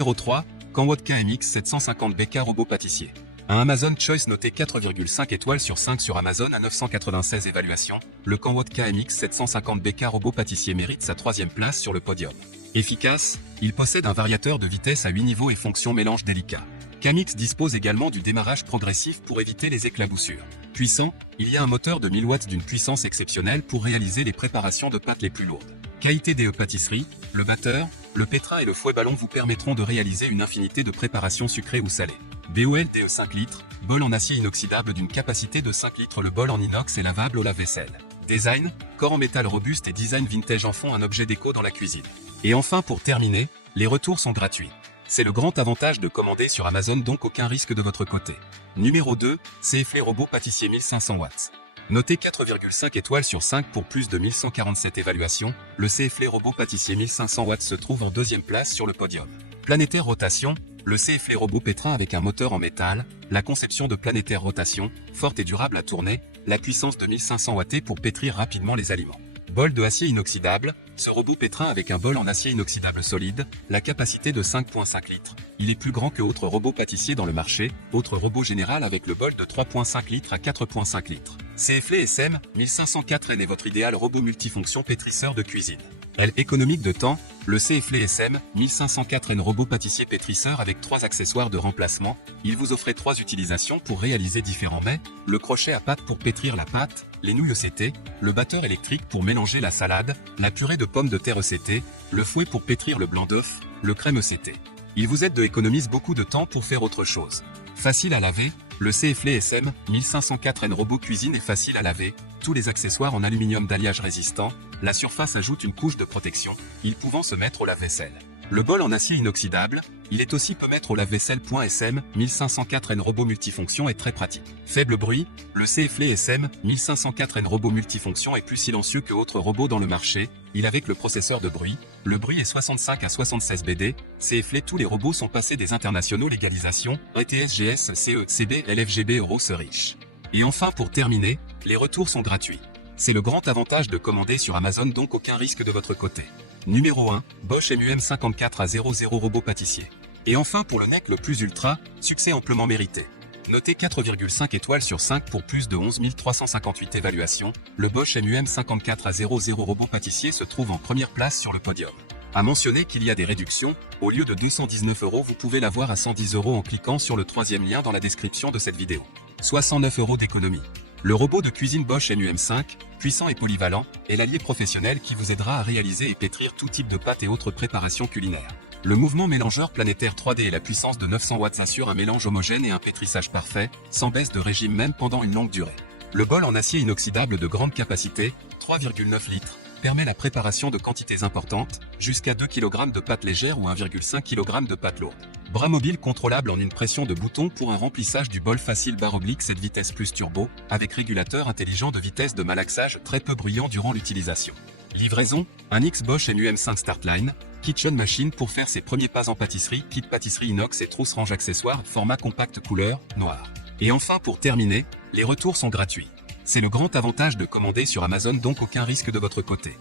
Numéro 3, Canwood KMX 750 BK robot pâtissier. Un Amazon Choice noté 4,5 étoiles sur 5 sur Amazon à 996 évaluations, le Canwood KMX 750 BK robot pâtissier mérite sa 3e place sur le podium. Efficace, il possède un variateur de vitesse à 8 niveaux et fonction mélange délicat. KMX dispose également du démarrage progressif pour éviter les éclaboussures. Puissant, il y a un moteur de 1000 watts d'une puissance exceptionnelle pour réaliser les préparations de pâtes les plus lourdes. Qualité DE pâtisserie, le batteur, le pétrin et le fouet ballon vous permettront de réaliser une infinité de préparations sucrées ou salées. BOL DE 5 litres, bol en acier inoxydable d'une capacité de 5 litres. Le bol en inox est lavable au lave-vaisselle. Design, corps en métal robuste et design vintage en font un objet déco dans la cuisine. Et enfin pour terminer, les retours sont gratuits. C'est le grand avantage de commander sur Amazon, donc aucun risque de votre côté. Numéro 2, CFL robot pâtissier 1500 watts. Noté 4,5 étoiles sur 5 pour plus de 1147 évaluations, le CFL robot pâtissier 1500 watts se trouve en 2e place sur le podium. Planétaire rotation, le CFL robot pétrin avec un moteur en métal, la conception de planétaire rotation, forte et durable à tourner, la puissance de 1500 watts pour pétrir rapidement les aliments. Bol de acier inoxydable, ce robot pétrin avec un bol en acier inoxydable solide, la capacité de 5,5 litres. Il est plus grand que autres robots pâtissiers dans le marché, autre robot général avec le bol de 3,5 litres à 4,5 litres. CFL SM 1504N est votre idéal robot multifonction pétrisseur de cuisine. Elle économique de temps, le CFL SM 1504N robot pâtissier pétrisseur avec 3 accessoires de remplacement, il vous offrait 3 utilisations pour réaliser différents mets, le crochet à pâte pour pétrir la pâte, les nouilles ECT, le batteur électrique pour mélanger la salade, la purée de pommes de terre ECT, le fouet pour pétrir le blanc d'œuf, le crème ECT. Il vous aide de économiser beaucoup de temps pour faire autre chose. Facile à laver, le CFL SM 1504N robot cuisine est facile à laver, tous les accessoires en aluminium d'alliage résistant, la surface ajoute une couche de protection, il pouvant se mettre au lave-vaisselle. Le bol en acier inoxydable, il est aussi peut mettre au lave-vaisselle. SM 1504N robot multifonction est très pratique. Faible bruit, le CFL SM 1504N robot multifonction est plus silencieux que autres robots dans le marché, il avec le processeur de bruit, le bruit est 65 à 76 BD, CFL tous les robots sont passés des internationaux légalisation, ETS GS CE CB LFGB Euro se riche. Et enfin pour terminer, les retours sont gratuits. C'est le grand avantage de commander sur Amazon, donc aucun risque de votre côté. Numéro 1, Bosch MUM 54 à 00 robot pâtissier. Et enfin pour le NEC le plus ultra, succès amplement mérité. Noté 4,5 étoiles sur 5 pour plus de 11 358 évaluations, le Bosch MUM 54 à 00 robot pâtissier se trouve en première place sur le podium. À mentionner qu'il y a des réductions, au lieu de 219 € vous pouvez l'avoir à 110 € en cliquant sur le 3e lien dans la description de cette vidéo. Soit 109 € d'économie. Le robot de cuisine Bosch MUM5, puissant et polyvalent, est l'allié professionnel qui vous aidera à réaliser et pétrir tout type de pâtes et autres préparations culinaires. Le mouvement mélangeur planétaire 3D et la puissance de 900 watts assurent un mélange homogène et un pétrissage parfait, sans baisse de régime même pendant une longue durée. Le bol en acier inoxydable de grande capacité, 3,9 litres, permet la préparation de quantités importantes, jusqu'à 2 kg de pâtes légères ou 1,5 kg de pâtes lourdes. Bras mobile contrôlable en une pression de bouton pour un remplissage du bol facile // 7 vitesses plus turbo, avec régulateur intelligent de vitesse de malaxage très peu bruyant durant l'utilisation. Livraison, un X Bosch MUM5 Startline, Kitchen Machine pour faire ses premiers pas en pâtisserie, kit pâtisserie inox et trousse range accessoires, format compact couleur, noir. Et enfin pour terminer, les retours sont gratuits. C'est le grand avantage de commander sur Amazon, donc aucun risque de votre côté.